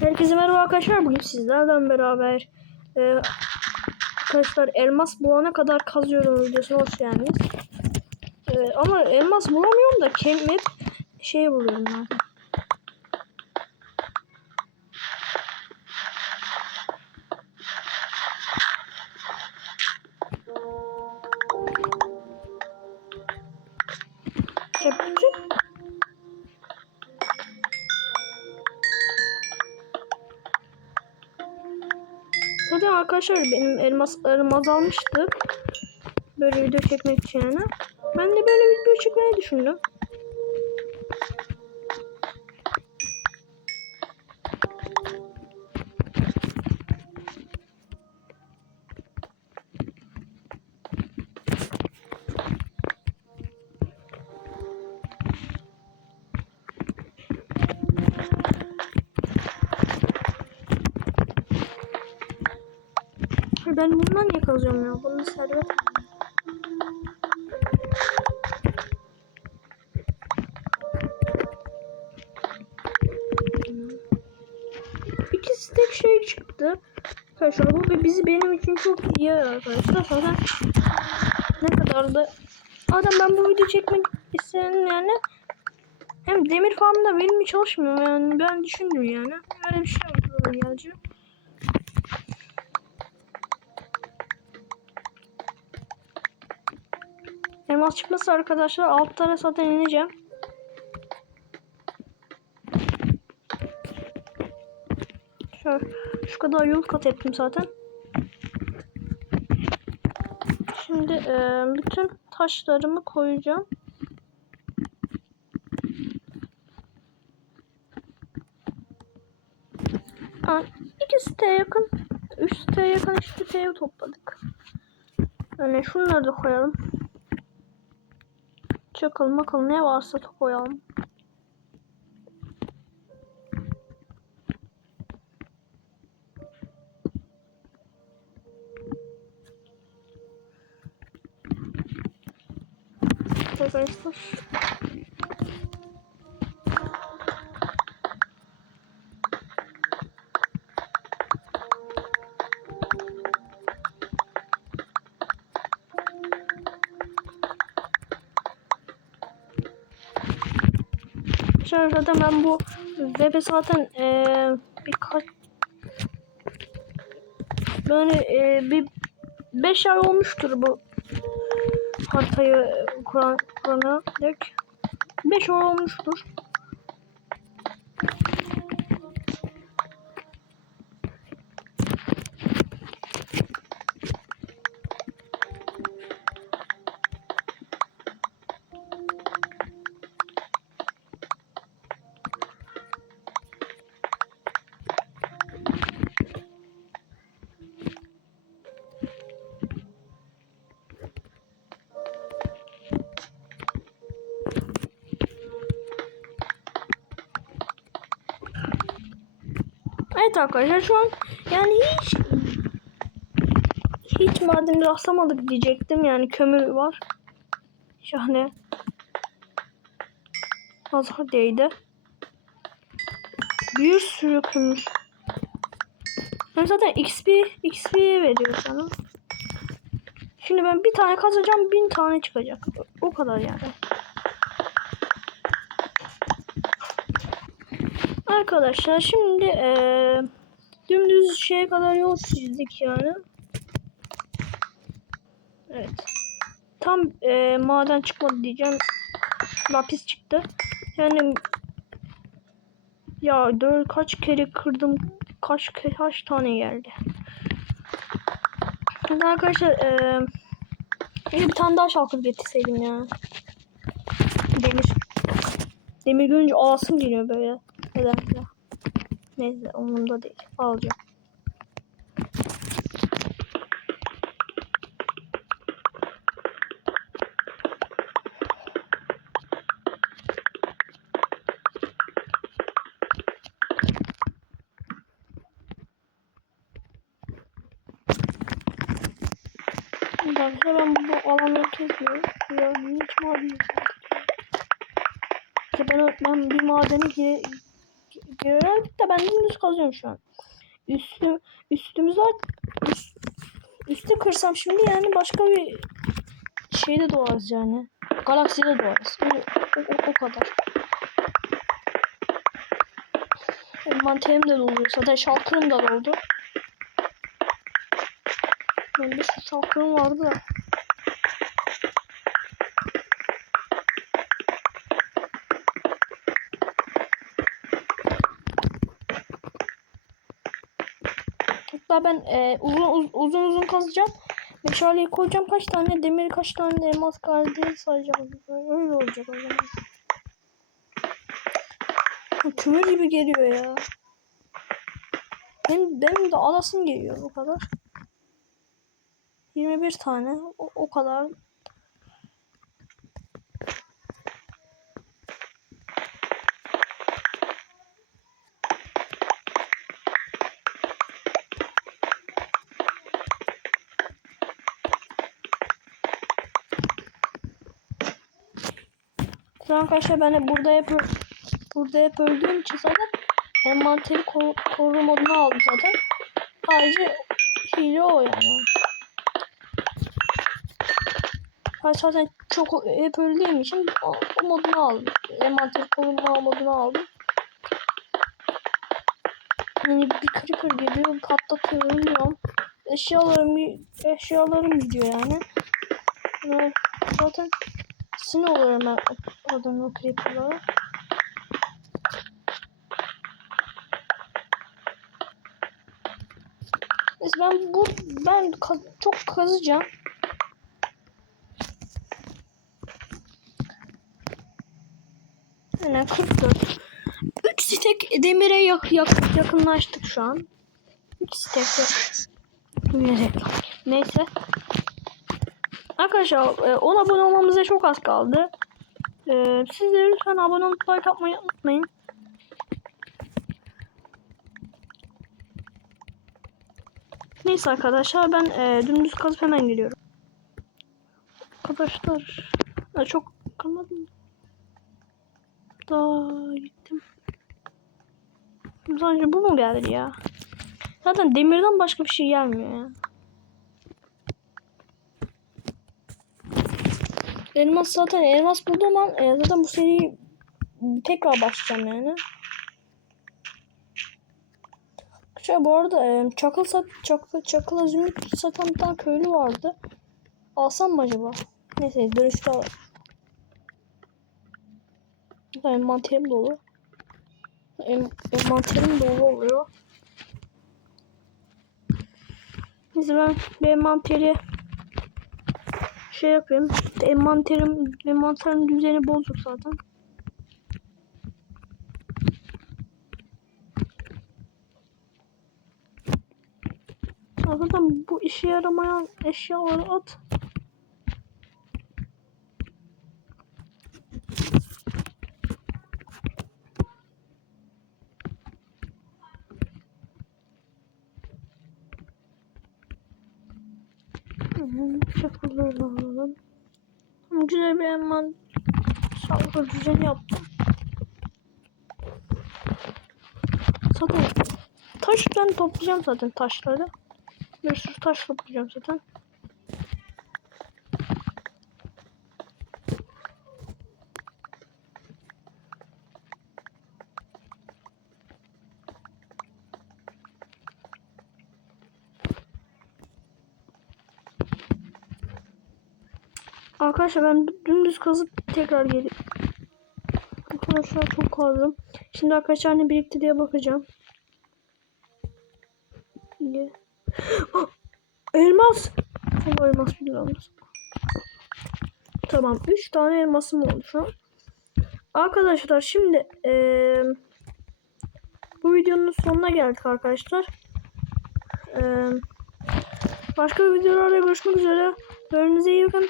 Herkese merhaba arkadaşlar. Bugün sizlerle beraber e, arkadaşlar elmas bulana kadar kazıyorum videosuna hoş geldiniz. E, ama elmas bulamıyorum da hep şey buluyorum yani. Arkadaşlar benim elmaslarım azalmıştı. Böyle video çekmek için yani. Ben de böyle video çekmeyi düşündüm. Ben bundan niye kazıyorum ya? Bunun servet. İkisi tek şey çıktı. Arkadaşlar bu ve bizi benim için çok iyi arkadaşlar. Zaten ne kadar da Adam ben bu video çekmek isteyen yani hem demir farmda benim çalışmıyor yani ben düşündüm yani. Öyle bir şey oldu gelecek. Elmas çıkması arkadaşlar altlara zaten ineceğim. Şu kadar yol kat ettim zaten. Şimdi e, bütün taşlarımı koyacağım. Ha, iki siteye yakın, üç siteye yakın üç siteye topladık. Yani şunları da koyalım. Çakıl makıl ne varsa koyalım. Arkadaşlar. Arkadaşlar zaten ben bu web'e zaten eee birkaç böyle eee, bir 5 ay olmuştur bu haritayı kuran kurana dek 5 ay olmuştur. Evet arkadaşlar şu an yani hiç hiç maden rastlamadık diyecektim yani kömür var. Şahane. Nazar değdi. Bir sürü kömür. Ben zaten XP XP veriyor sana. Şimdi ben bir tane kazacağım bin tane çıkacak. O kadar yani. Arkadaşlar şimdi eee dümdüz şeye kadar yol çizdik yani. Evet. Tam eee, maden çıkmadı diyeceğim. Lapis çıktı. Yani ya dört kaç kere kırdım kaç kaç tane geldi. Şimdi arkadaşlar eee bir tane daha şalkır getirseydim ya. Demir. Demir görünce ağasım geliyor böyle. Nedense. Neyse umurumda değil. Alacağım. Arkadaşlar ben bu alanı kesmiyorum. Ya hiç maden yok. Ben, ben bir madeni girerdik de ben dümdüz kazıyorum şu an. Üstüm, üstümüzü üst, üstü kırsam şimdi yani başka bir şeyde doğarız yani. Galakside doğarız. O, o, o, kadar. Envanterim de doluyor. Zaten şalkırım da doldu. Benim bir sürü şalkırım vardı da. Hatta ben e, uzun uz- uzun uzun kazacağım. Meşaleyi koyacağım. Kaç tane demir, kaç tane elmas kaldı sayacağım. Öyle olacak o zaman. Kömür gibi geliyor ya. Benim, benim de alasım geliyor o kadar. 21 tane. O, o kadar. Şu arkadaşlar ben de burada hep burada hep öldüğüm için zaten envanteri koru, koru moduna aldım zaten. Sadece hile o yani. Ben zaten çok hep öldüğüm için o, o modunu aldım. Envanteri koruma modunu aldım. Yani bir creeper geliyor patlatıyor ölüyorum. Eşyalarım eşyalarım gidiyor yani. Ve zaten sinir oluyorum ben adamın o creeper'lara. Neyse ben bu ben ka- çok kazacağım. Aynen 44. 3 stek demire yak, yak, yakınlaştık şu an. 3 stek Neyse. Arkadaşlar e, 10 abone olmamıza çok az kaldı. E, siz de lütfen abone olup like atmayı unutmayın. Neyse arkadaşlar ben e, dümdüz kazıp hemen geliyorum. Arkadaşlar ya çok kalmadım. Daha gittim. Sadece bu mu geldi ya? Zaten demirden başka bir şey gelmiyor ya. Elmas zaten elmas bulduğum an e, zaten bu seriyi tekrar başlayacağım yani. Şey bu arada e, çakıl sat çakıl çakıl zümrüt satan bir tane köylü vardı. Alsam mı acaba? Neyse dönüşte al. Envanterim dolu. En, envanterim dolu oluyor. Neyse ben bir envanteri şey yapayım. Envanterim, envanterim düzeni bozuk zaten. Zaten bu işe yaramayan eşyaları at. Çakılları Güzel bir hemen sağlıklı düzeni yaptım. Zaten taş ben toplayacağım zaten taşları. Bir sürü taş toplayacağım zaten. Arkadaşlar ben dümdüz kazıp tekrar gelip Arkadaşlar çok kazdım. Şimdi arkadaşlar ne birikti diye bakacağım. İyi. elmas. Ama elmas bilmiyorum. Tamam. 3 tane elmasım oldu şu an. Arkadaşlar şimdi ee, bu videonun sonuna geldik arkadaşlar. Ee, başka videolarda görüşmek üzere. Kendinize iyi bakın.